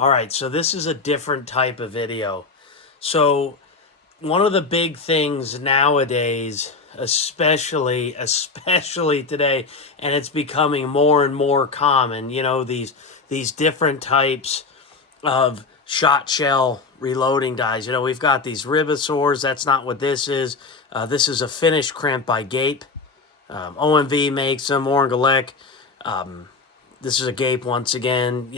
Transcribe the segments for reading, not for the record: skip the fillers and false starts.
All right, so this is a different type of video. So one of the big things nowadays, especially today, and it's becoming more and more common, these different types of shot shell reloading dies. We've got these ribosaurs. That's not what this is. This is a Finish Crimp by Gaep. OMV makes them, Orangolek. This is a Gaep once again.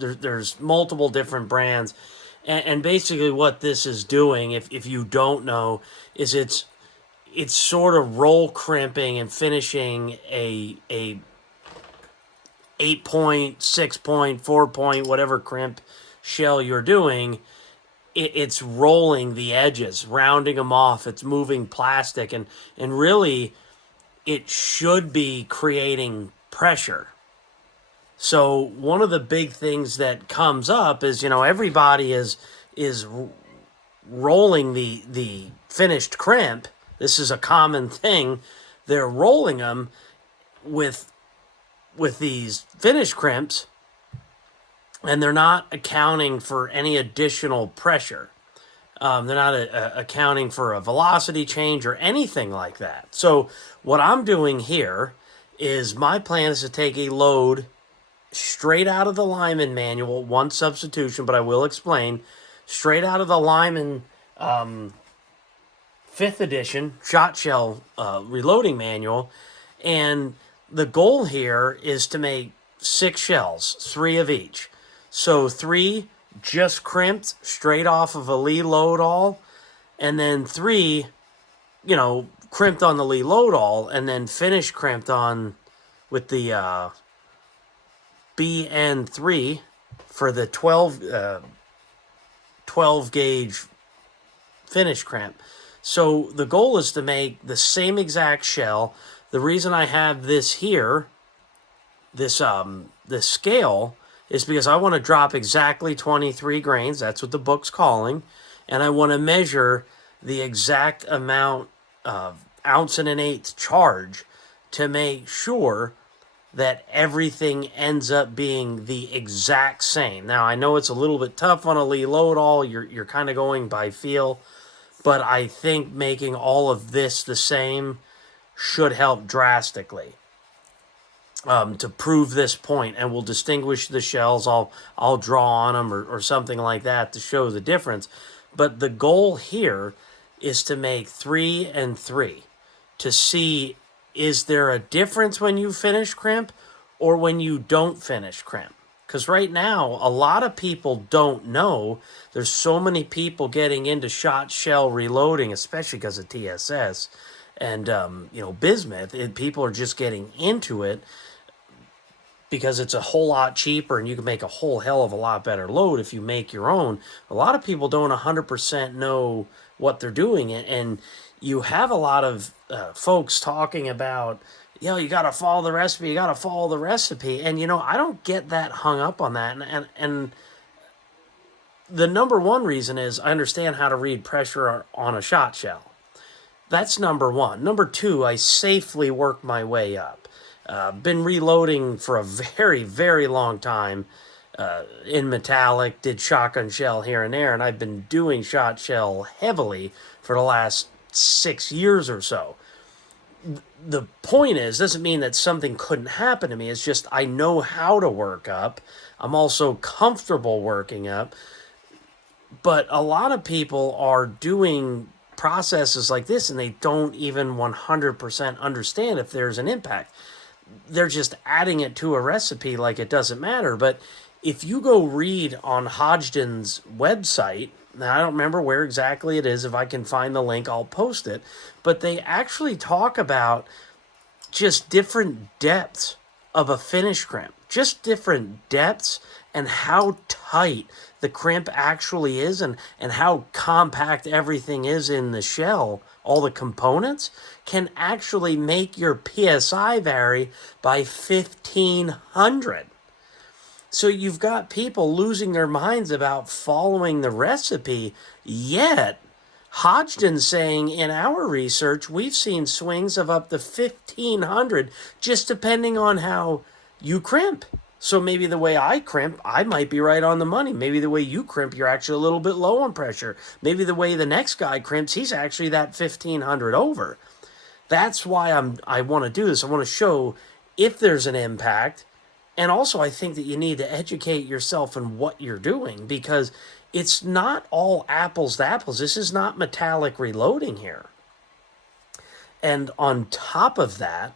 There's multiple different brands. And basically what this is doing, if you don't know, is it's sort of roll crimping and finishing a 8-point, 6-point, 4-point, whatever crimp shell you're doing. It's rolling the edges, rounding them off. It's moving plastic, and really it should be creating pressure. So one of the big things that comes up is, everybody is rolling the finished crimp. This is a common thing. They're rolling them with these finished crimps, and they're not accounting for any additional pressure. They're not accounting for a velocity change or anything like that. So what I'm doing here is my plan is to take a load straight out of the Lyman manual, one substitution, but I will explain, straight out of the Lyman 5th edition shot shell reloading manual. And the goal here is to make 6 shells, 3 of each. So 3 just crimped straight off of a Lee load all, and then 3, crimped on the Lee load all, and then finish crimped on with the BN3 for the 12 gauge finish crimp. So the goal is to make the same exact shell. The reason I have this here, this scale, is because I want to drop exactly 23 grains. That's what the book's calling. And I want to measure the exact amount of 1 1/8 charge to make sure that everything ends up being the exact same. Now, I know it's a little bit tough on a Lee load all. You're kind of going by feel. But I think making all of this the same should help drastically to prove this point, and will distinguish the shells. I'll draw on them or something like that to show the difference. But the goal here is to make 3 and 3 to see, is there a difference when you finish crimp or when you don't finish crimp? Because right now, a lot of people don't know. There's so many people getting into shot shell reloading, especially because of TSS and, bismuth. People are just getting into it because it's a whole lot cheaper and you can make a whole hell of a lot better load if you make your own. A lot of people don't 100% know what they're doing. And you have a lot of folks talking about, you got to follow the recipe, And, I don't get that hung up on that. And the number one reason is I understand how to read pressure on a shot shell. That's number one. Number two, I safely work my way up. Been reloading for a very, very long time in metallic, did shotgun shell here and there, and I've been doing shot shell heavily for the last 6 years or so. The point is, doesn't mean that something couldn't happen to me. It's just I know how to work up. I'm also comfortable working up. But a lot of people are doing processes like this and they don't even 100% understand if there's an impact. They're just adding it to a recipe like it doesn't matter. But if you go read on Hodgdon's website, now I don't remember where exactly it is. If I can find the link, I'll post it. But they actually talk about just different depths of a finish crimp. Just different depths and how tight the crimp actually is and how compact everything is in the shell. All the components can actually make your PSI vary by 1,500. So you've got people losing their minds about following the recipe, yet Hodgdon's saying in our research, we've seen swings of up to 1,500 just depending on how you crimp. So maybe the way I crimp, I might be right on the money. Maybe the way you crimp, you're actually a little bit low on pressure. Maybe the way the next guy crimps, he's actually that 1500 over. That's why I want to do this. I want to show if there's an impact. And also I think that you need to educate yourself in what you're doing, because it's not all apples to apples. This is not metallic reloading here. And on top of that,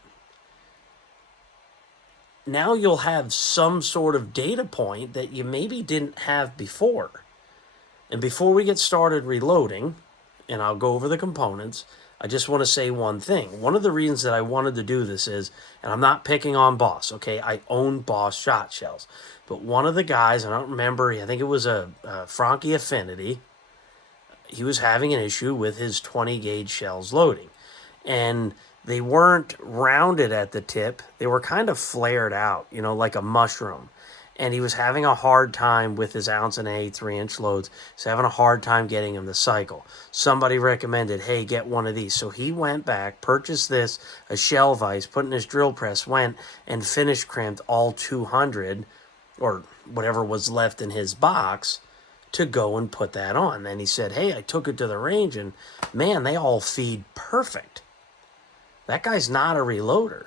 now you'll have some sort of data point that you maybe didn't have before. And before we get started reloading, and I'll go over the components, I just want to say one thing. One of the reasons that I wanted to do this is, and I'm not picking on Boss, okay? I own Boss shot shells. But one of the guys, I don't remember, I think it was a Frankie Affinity, he was having an issue with his 20 gauge shells loading. And they weren't rounded at the tip. They were kind of flared out, you know, like a mushroom. And he was having a hard time with his 1 1/8 3-inch loads. He's having a hard time getting him to cycle. Somebody recommended, hey, get one of these. So he went back, purchased this, a shell vise, put in his drill press, went and finish crimped all 200 or whatever was left in his box to go and put that on. Then he said, hey, I took it to the range and man, they all feed perfect. That guy's not a reloader.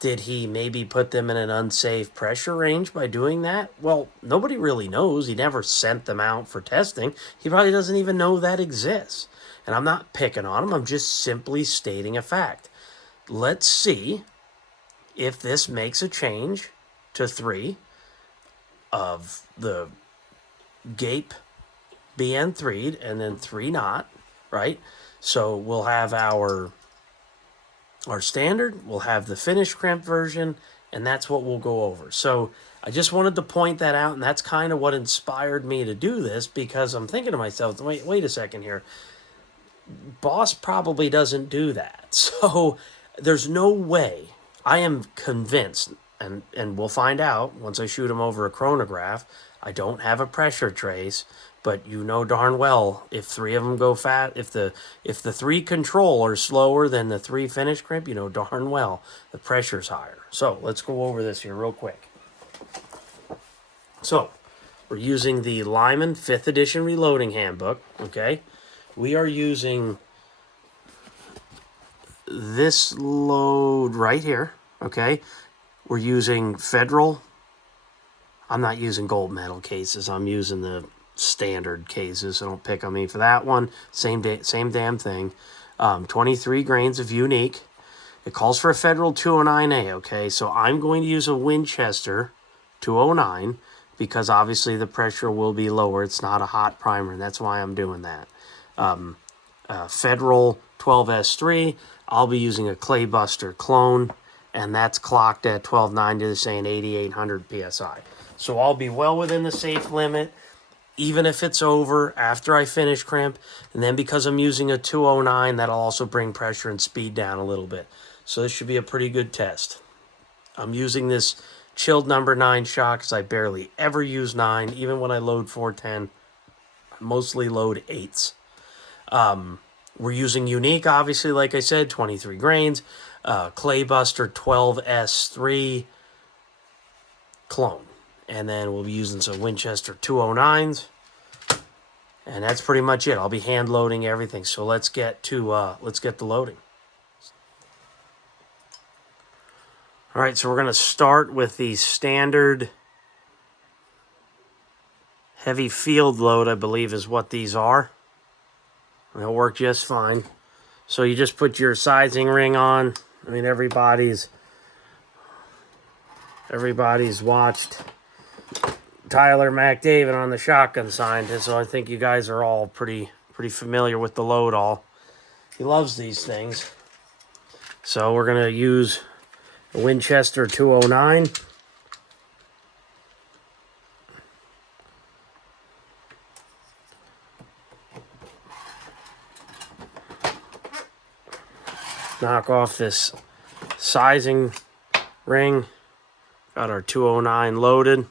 Did he maybe put them in an unsafe pressure range by doing that? Well, nobody really knows. He never sent them out for testing. He probably doesn't even know that exists. And I'm not picking on him. I'm just simply stating a fact. Let's see if this makes a change to 3 of the Gaep BN3 and then 3/0, right? So we'll have our standard, we'll have the finish crimp version, and that's what we'll go over. So I just wanted to point that out, and that's kind of what inspired me to do this, because I'm thinking to myself, wait a second here. Boss probably doesn't do that. So there's no way. I am convinced, and we'll find out once I shoot him over a chronograph, I don't have a pressure trace. But you know darn well, if 3 of them go fast, if the 3 control are slower than the 3 finish crimp, you know darn well the pressure's higher. So let's go over this here real quick. So we're using the Lyman 5th edition reloading handbook, okay? We are using this load right here, okay? We're using Federal. I'm not using gold medal cases. I'm using the standard cases, so don't pick on me for that one. Same damn thing. 23 grains of unique. It calls for a Federal 209A, okay? So I'm going to use a Winchester 209 because obviously the pressure will be lower. It's not a hot primer, and that's why I'm doing that. Federal 12S3, I'll be using a Claybuster clone, and that's clocked at 1290, saying 8800 PSI. So I'll be well within the safe limit, even if it's over after I finish crimp. And then because I'm using a 209, that'll also bring pressure and speed down a little bit. So this should be a pretty good test. I'm using this chilled number 9 shot because I barely ever use 9. Even when I load 410, I mostly load 8s. We're using unique, obviously, like I said, 23 grains. Claybuster 12S3 clone. And then we'll be using some Winchester 209s. And that's pretty much it. I'll be hand loading everything. So let's get the loading. All right, so we're going to start with the standard heavy field load, I believe is what these are. And they'll work just fine. So you just put your sizing ring on. I mean, everybody's watched Tyler McDavid on the Shotgun Scientist, so I think you guys are all pretty familiar with the load all. He loves these things. So we're going to use a Winchester 209. Knock off this sizing ring. Got our 209 loaded.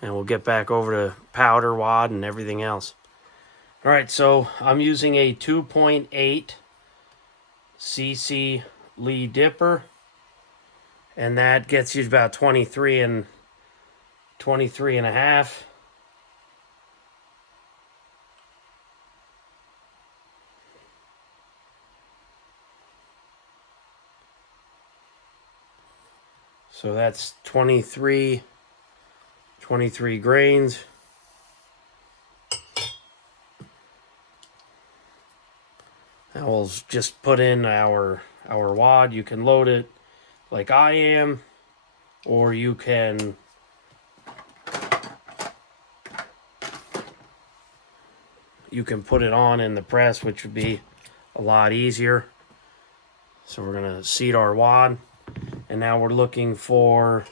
And we'll get back over to powder wad and everything else. All right, so I'm using a 2.8 cc Lee dipper. And that gets you about 23 and 23 and a half. So that's 23 grains. Now we'll just put in our wad. You can load it like I am, or you can put it on in the press, which would be a lot easier. So we're gonna seat our wad, and now we're looking for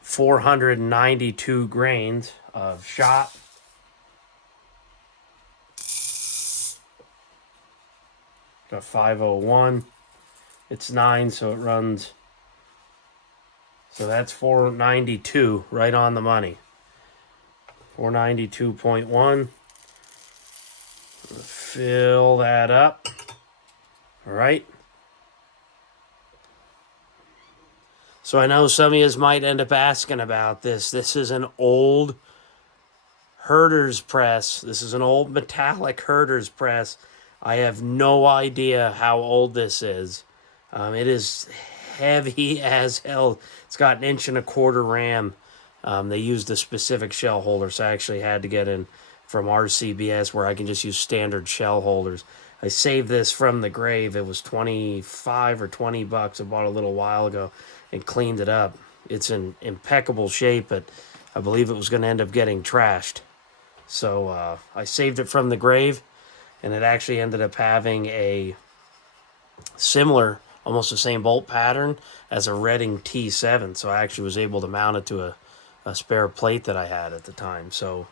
492 grains of shot. Got 501. It's 9, so it runs. So that's 492, right on the money. 492.1. Fill that up. All right. So I know some of you might end up asking about this. This is an old herder's press. This is an old metallic herder's press. I have no idea how old this is. It is heavy as hell. It's got 1.25 inch ram. They used a specific shell holder, so I actually had to get in from RCBS where I can just use standard shell holders. I saved this from the grave. It was 25 or 20 bucks. I bought it a little while ago and cleaned it up. It's in impeccable shape, but I believe it was going to end up getting trashed. So I saved it from the grave, and it actually ended up having a similar, almost the same bolt pattern as a Redding T7. So I actually was able to mount it to a spare plate that I had at the time. So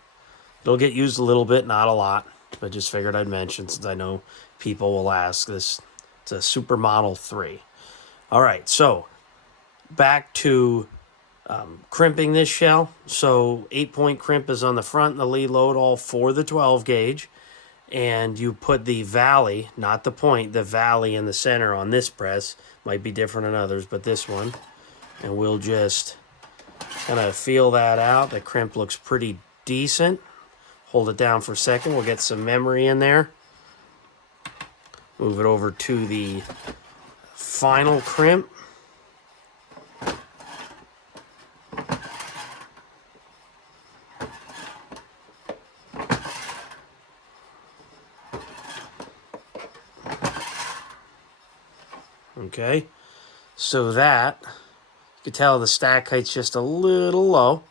it'll get used a little bit, not a lot, but just figured I'd mention since I know people will ask this. It's a Supermodel 3. All right, so back to crimping this shell. So 8-point crimp is on the front and the lead load, all for the 12 gauge. And you put the valley, not the point, the valley in the center on this press. Might be different on others, but this one. And we'll just kind of feel that out. The crimp looks pretty decent. Hold it down for a second. We'll get some memory in there. Move it over to the final crimp. Okay, so that, you can tell the stack height's just a little low.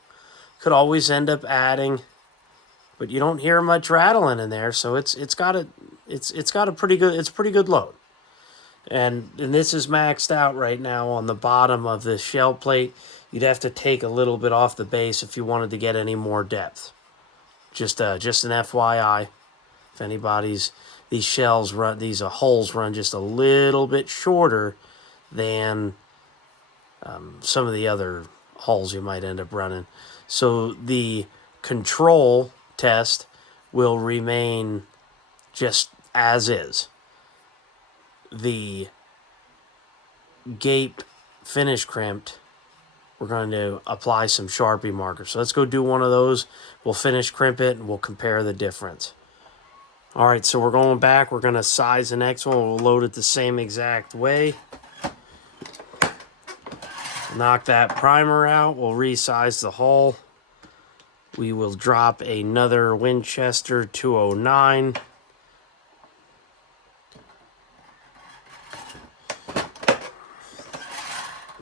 Could always end up adding, but you don't hear much rattling in there, so it's got a pretty good load. And this is maxed out right now on the bottom of the shell plate. You'd have to take a little bit off the base if you wanted to get any more depth. Just an FYI, if anybody's, these shells run, these holes run just a little bit shorter than some of the other holes you might end up running. So the control test will remain just as is. The Gaep Finish Crimp, we're going to apply some Sharpie markers. So let's go do one of those. We'll finish crimp it and we'll compare the difference. All right, so we're going back. We're going to size the next one. We'll load it the same exact way. Knock that primer out. We'll resize the hull. We will drop another Winchester 209.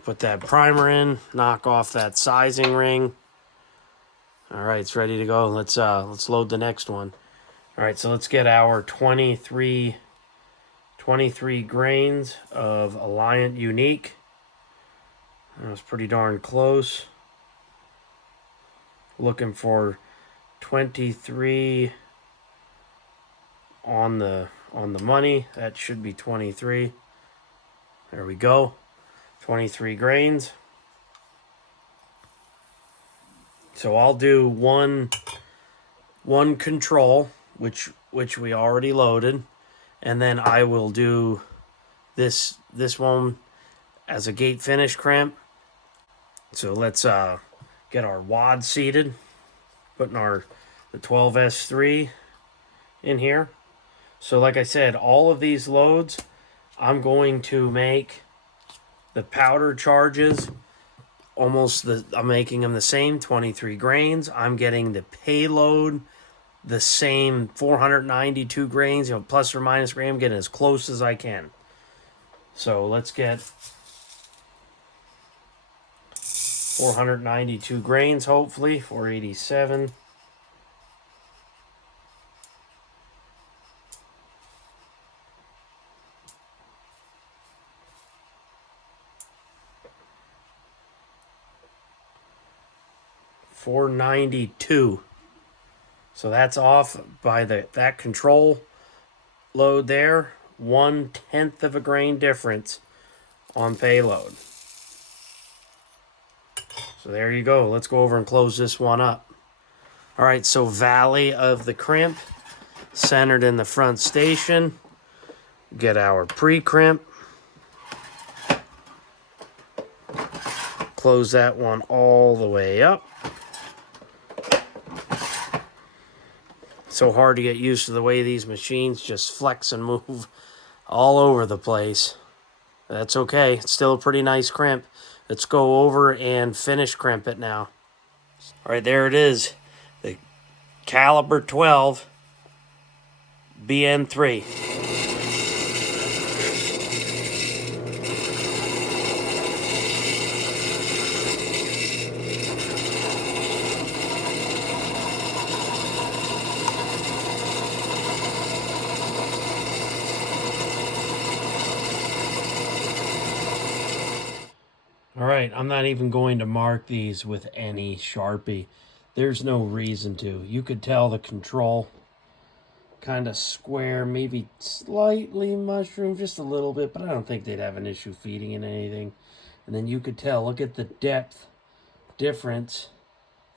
Put that primer in. Knock off that sizing ring. All right, it's ready to go. Let's load the next one. All right, so let's get our 23 grains of Alliant Unique. That was pretty darn close. Looking for 23 on the money. That should be 23. There we go. 23 grains. So I'll do one control, which we already loaded, and then I will do this one as a Gaep Finish Crimp. So let's get our wad seated, putting the 12S3 in here. So like I said, all of these loads, I'm going to make the powder charges I'm making them the same 23 grains. I'm getting the payload the same 492 grains, plus or minus gram, getting as close as I can. So let's get 492 grains, hopefully, 487. $492. So that's off by that control load there. 1/10 of a grain difference on payload. So there you go. Let's go over and close this one up. All right, so valley of the crimp centered in the front station. Get our pre-crimp. Close that one all the way up. So hard to get used to the way these machines just flex and move all over the place. That's okay. It's still a pretty nice crimp. Let's go over and finish crimp it now. All right, there it is. The caliber 12 BN3. All right, I'm not even going to mark these with any Sharpie. There's no reason to. You could tell the control kind of square, maybe slightly mushroom, just a little bit, but I don't think they'd have an issue feeding in anything. And then you could tell, look at the depth difference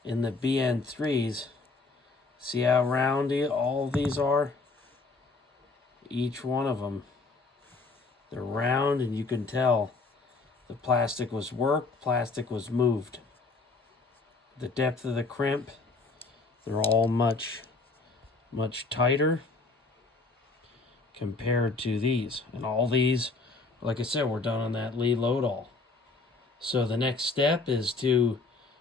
in the BN3s. See how roundy all these are? Each one of them. They're round, and you can tell the plastic was worked, plastic was moved. The depth of the crimp, they're all much tighter compared to these. And all these, like I said, we're done on that lead load all. So the next step is to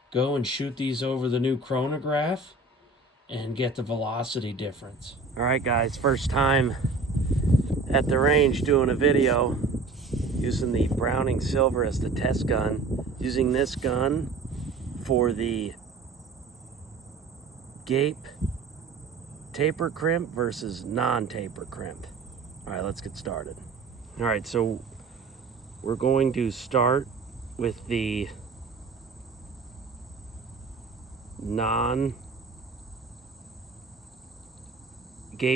go and shoot these over the new chronograph and get the velocity difference. All right, guys, first time at the range doing a video using the Browning Silver as the test gun. Using this gun for the Gaep taper crimp versus non-taper crimp. All right, let's get started. All right, so we're going to start with the non-Gaep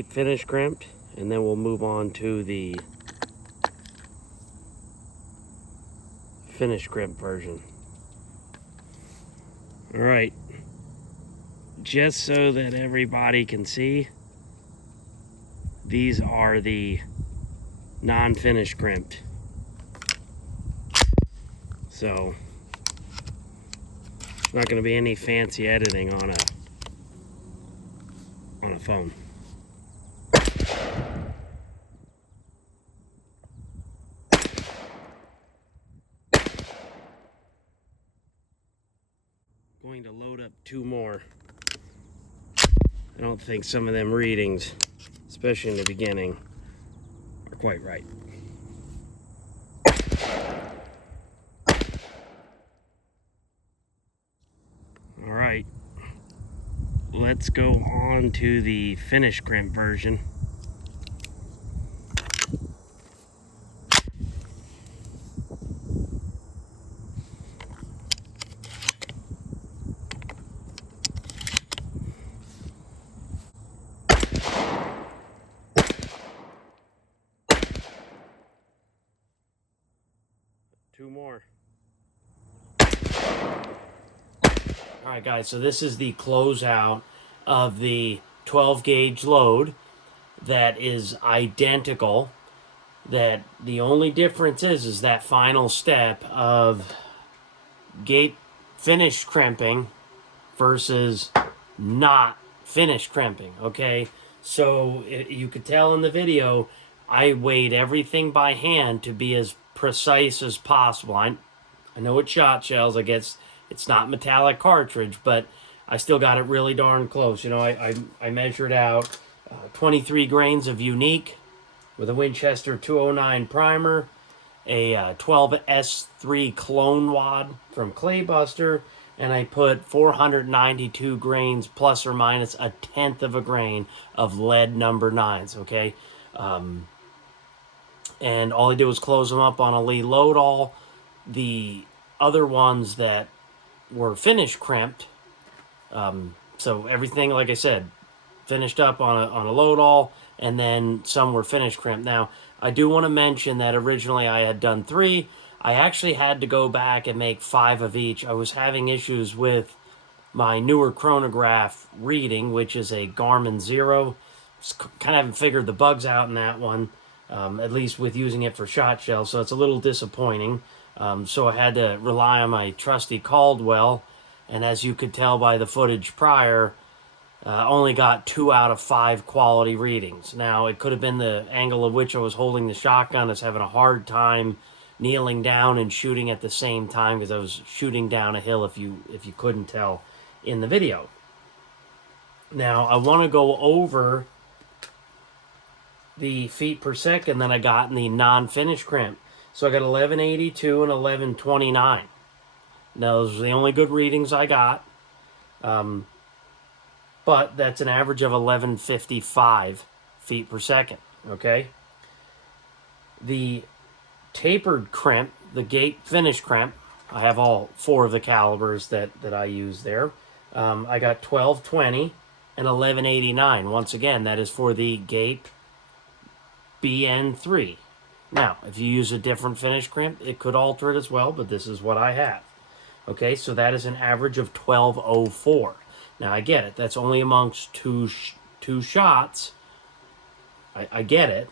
finish crimp, and then we'll move on to the finish crimp version. All right, just so that everybody can see, these are the non-finish crimp. So it's not going to be any fancy editing on a phone. Going to load up 2 more. I don't think some of them readings, especially in the beginning, are quite right. All right, let's go on to the finish crimp version. Two more. All right, guys, so this is the closeout of the 12 gauge load that is identical. That the only difference is that final step of Gaep finish crimping versus not finish crimping, okay? So you could tell in the video, I weighed everything by hand to be as precise as possible. I know it's shot shells. I guess it's not metallic cartridge, but I still got it really darn close. You know, I measured out 23 grains of unique with a Winchester 209 primer, a 12S3 clone wad from Claybuster, and I put 492 grains plus or minus a tenth of a grain of lead number 9s, okay? And all I did was close them up on a Lee load all. The other ones that were finish crimped, so everything, like I said, finished up on a load all, and then some were finish crimped. Now, I do want to mention that originally I had done 3. I actually had to go back and make 5 of each. I was having issues with my newer chronograph reading, which is a Garmin Zero. Just kind of haven't figured the bugs out in that one, at least with using it for shot shells, so it's a little disappointing. So I had to rely on my trusty Caldwell, and as you could tell by the footage prior, only got 2 out of 5 quality readings. Now, it could have been the angle of which I was holding the shotgun. I was having a hard time kneeling down and shooting at the same time because I was shooting down a hill, if you couldn't tell in the video. Now, I want to go over the feet per second that I got in the non-finish crimp. So I got 1182 and 1129. Now, those are the only good readings I got. But that's an average of 1155 feet per second, okay? The tapered crimp, the Gaep finish crimp, I have all 4 of the calibers that I use there. I got 1220 and 1189. Once again, that is for the Gaep BN3. Now, if you use a different finish crimp, it could alter it as well, but this is what I have. Okay, so that is an average of 1204. Now, I get it. That's only amongst two shots. I get it,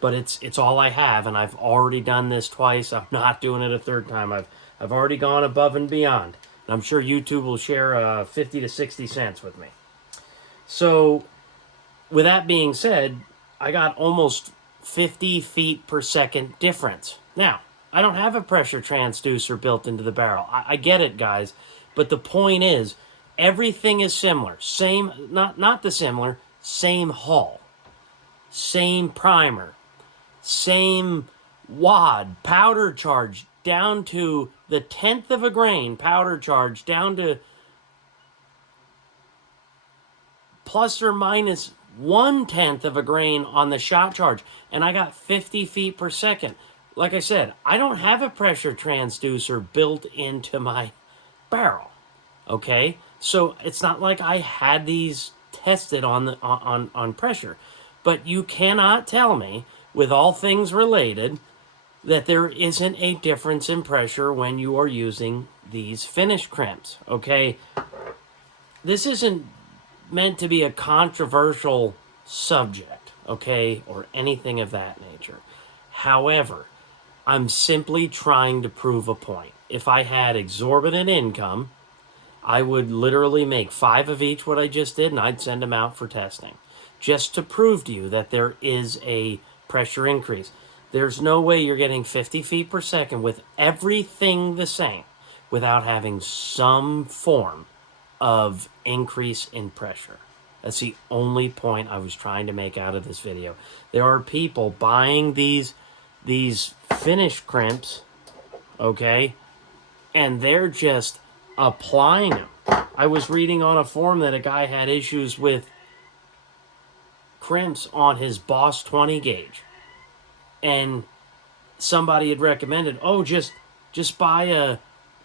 but it's all I have, and I've already done this twice. I'm not doing it a third time. I've already gone above and beyond. And I'm sure YouTube will share 50 to 60 cents with me. So, with that being said, I got almost 50 feet per second difference. Now, I don't have a pressure transducer built into the barrel. I get it, guys, but the point is, everything is similar. Same, not dissimilar, same hull, same primer, same wad, powder charge down to the 10th of a grain, powder charge down to plus or minus 1/10 of a grain on the shot charge. And I got 50 feet per second. Like I said, I don't have a pressure transducer built into my barrel. Okay? So it's not like I had these tested on pressure. But you cannot tell me, with all things related, that there isn't a difference in pressure when you are using these finish crimps. Okay? This isn't meant to be a controversial subject, okay, or anything of that nature. However, I'm simply trying to prove a point. If I had exorbitant income, I would literally make 5 of each, what I just did, and I'd send them out for testing, just to prove to you that there is a pressure increase. There's no way you're getting 50 feet per second with everything the same without having some form of increase in pressure. That's the only point I was trying to make out of this video. There are people buying these finish crimps, okay, and they're just applying them. I was reading on a forum that a guy had issues with crimps on his Boss 20 gauge, and somebody had recommended, oh, just buy a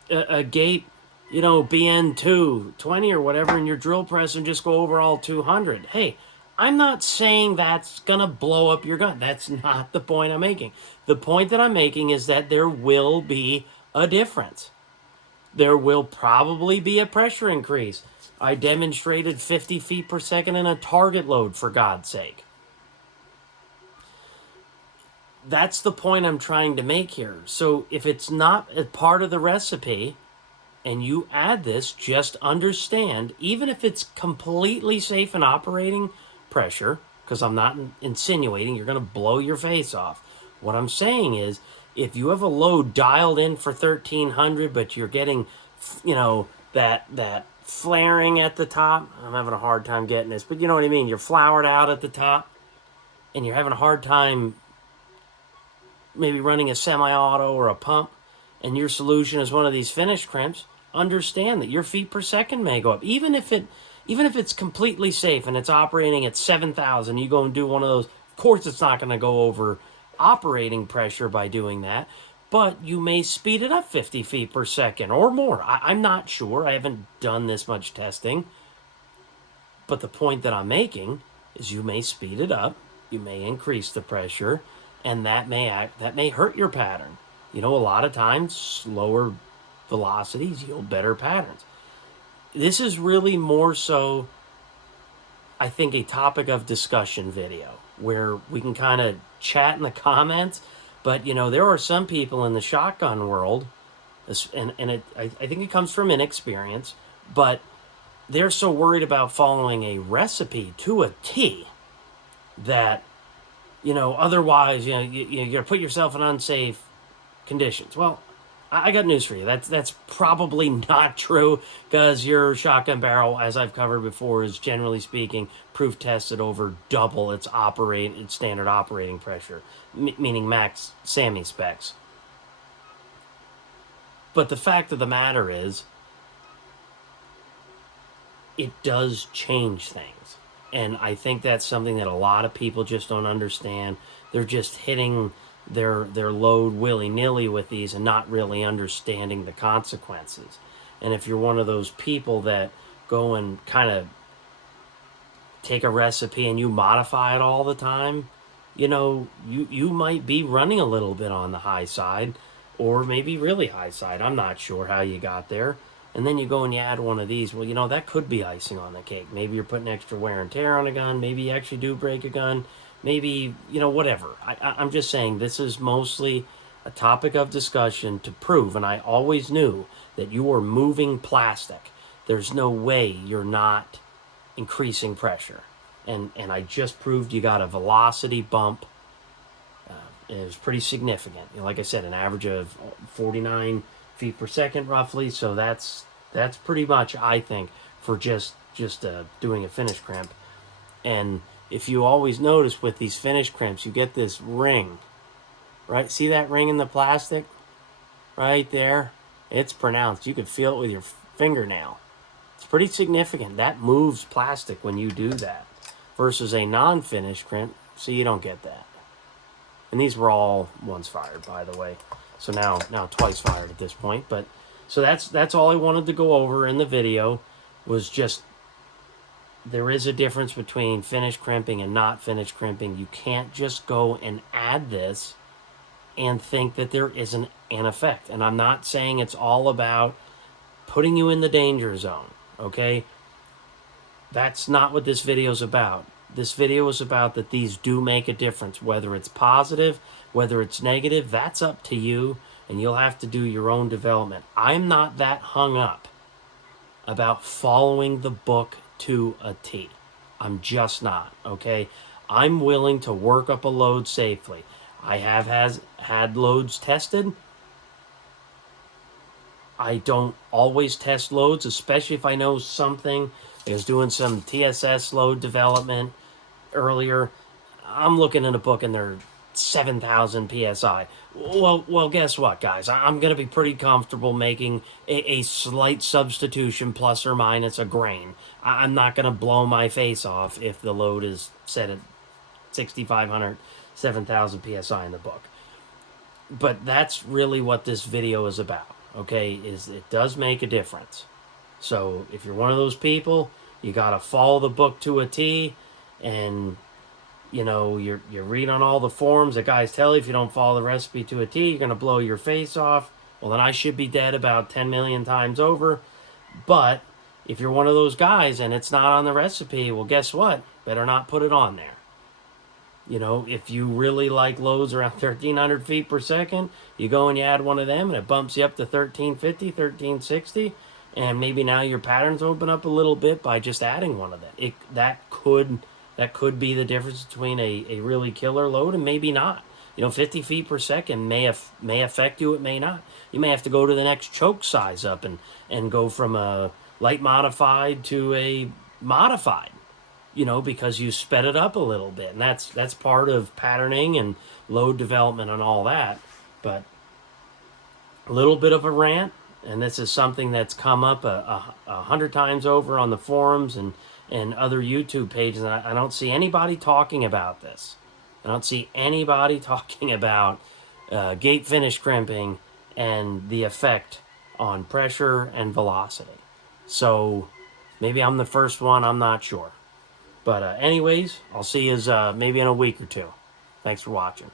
Gaep, BN2 20 or whatever in your drill press and just go over all 200. Hey, I'm not saying that's gonna blow up your gun. That's not the point I'm making. The point that I'm making is that there will be a difference. There will probably be a pressure increase. I demonstrated 50 feet per second in a target load, for God's sake. That's the point I'm trying to make here. So if it's not a part of the recipe, and you add this, just understand, even if it's completely safe in operating pressure, because I'm not insinuating you're going to blow your face off. What I'm saying is, if you have a load dialed in for 1300, but you're getting, that flaring at the top. I'm having a hard time getting this, but you know what I mean. You're flowered out at the top, and you're having a hard time maybe running a semi-auto or a pump, and your solution is one of these finish crimps. Understand that your feet per second may go up, even if it's completely safe and it's operating at 7,000. You go and do one of those. Of course, it's not going to go over operating pressure by doing that, but you may speed it up 50 feet per second or more. I'm not sure. I haven't done this much testing, but the point that I'm making is you may speed it up, you may increase the pressure, and that may hurt your pattern. A lot of times slower velocities yield better patterns. This is really more so, I think, a topic of discussion video where we can kind of chat in the comments. But there are some people in the shotgun world, and I think it comes from inexperience, but they're so worried about following a recipe to a T that otherwise you're gonna put yourself in unsafe conditions. Well, I got news for you. That's probably not true, because your shotgun barrel, as I've covered before, is generally speaking proof tested over double its standard operating pressure, meaning max SAMI specs. But the fact of the matter is, it does change things. And I think that's something that a lot of people just don't understand. They're just hitting their load willy-nilly with these and not really understanding the consequences. And if you're one of those people that go and kind of take a recipe and you modify it all the time, you might be running a little bit on the high side, or maybe really high side. I'm not sure how you got there. And then you go and you add one of these. Well, that could be icing on the cake. Maybe you're putting extra wear and tear on a gun. Maybe you actually do break a gun. Maybe, whatever. I'm just saying this is mostly a topic of discussion to prove. And I always knew that you are moving plastic. There's no way you're not increasing pressure. And I just proved you got a velocity bump. It was pretty significant. Like I said, an average of 49 feet per second roughly. So that's pretty much, I think, for just doing a finish crimp. And if you always notice with these finish crimps, you get this ring, right? See that ring in the plastic right there? It's pronounced. You can feel it with your fingernail. It's pretty significant. That moves plastic when you do that, versus a non-finish crimp, so you don't get that. And these were all once fired, by the way. So now twice fired at this point. But so that's all I wanted to go over in the video, was just there is a difference between finish crimping and not finish crimping. You can't just go and add this and think that there isn't an effect. And I'm not saying it's all about putting you in the danger zone, okay? That's not what this video is about. This video is about that these do make a difference. Whether it's positive, whether it's negative, that's up to you, and you'll have to do your own development. I'm not that hung up about following the book to a T. I'm just not, okay? I'm willing to work up a load safely. I have had loads tested. I don't always test loads, especially if I know something. I was doing some TSS load development earlier. I'm looking in a book and they're 7,000 PSI. Well, guess what, guys? I'm going to be pretty comfortable making a slight substitution, plus or minus a grain. I'm not going to blow my face off if the load is set at 6,500, 7,000 PSI in the book. But that's really what this video is about, okay? Is it does make a difference. So if you're one of those people, you got to follow the book to a T, and you're reading on all the forums that guys tell you if you don't follow the recipe to a T, you're going to blow your face off. Well, then I should be dead about 10 million times over. But if you're one of those guys and it's not on the recipe, well, guess what? Better not put it on there. You know, if you really like loads around 1,300 feet per second, you go and you add one of them and it bumps you up to 1,350, 1,360. And maybe now your patterns open up a little bit by just adding one of them. That could be the difference between a really killer load and maybe not. You know, 50 feet per second may affect you, it may not. You may have to go to the next choke size up and go from a light modified to a modified, you know, because you sped it up a little bit. And that's part of patterning and load development and all that. But a little bit of a rant, and this is something that's come up a 100 times over on the forums and other YouTube pages, and I don't see anybody talking about this. I don't see anybody talking about Gaep finish crimping and the effect on pressure and velocity. So maybe I'm the first one, I'm not sure. But anyways, I'll see you maybe in a week or two. Thanks for watching.